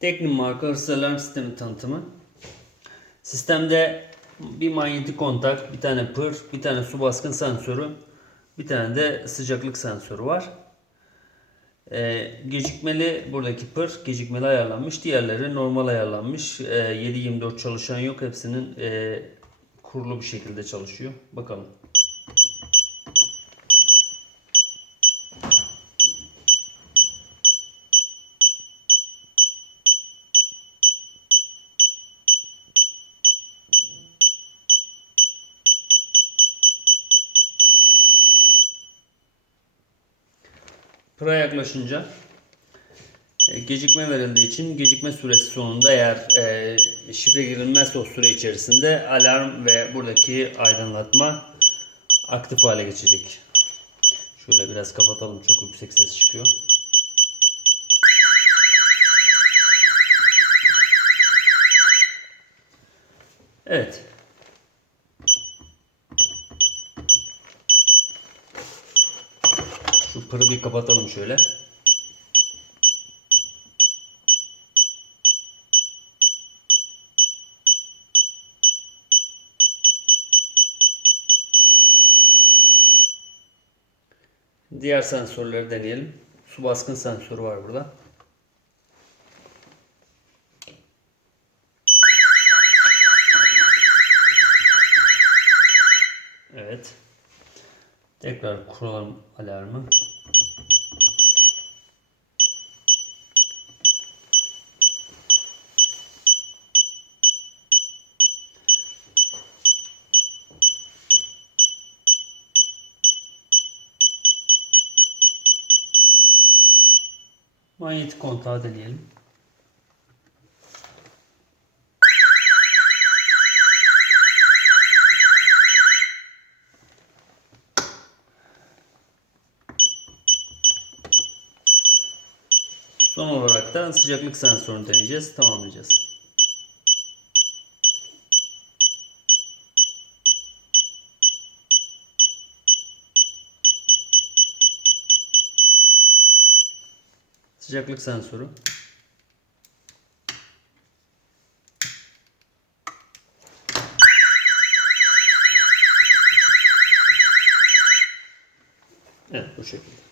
Teknim marka hırsız alarm sistemi tanıtımı. Sistemde bir manyetik kontak, bir tane pır, bir tane su baskın sensörü, bir tane de sıcaklık sensörü var. Ee, gecikmeli buradaki pır gecikmeli ayarlanmış. Diğerleri normal ayarlanmış. Ee, 7-24 çalışan yok. Hepsinin e, kurulu bir şekilde çalışıyor. Bakalım. Pıra yaklaşınca e, gecikme verildiği için gecikme süresi sonunda eğer e, şifre girilmezse o süre içerisinde alarm ve buradaki aydınlatma aktif hale geçecek. Şöyle biraz kapatalım çok yüksek ses çıkıyor. Evet. Şu pırı bir kapatalım şöyle. Diğer sensörleri deneyelim. Su baskın sensörü var burada. Evet. Tekrar kuralım alarmı. Manyetik kontağı deneyelim. Son olarak da sıcaklık sensörünü deneyeceğiz. Tamamlayacağız. Sıcaklık sensörü. Evet bu şekilde.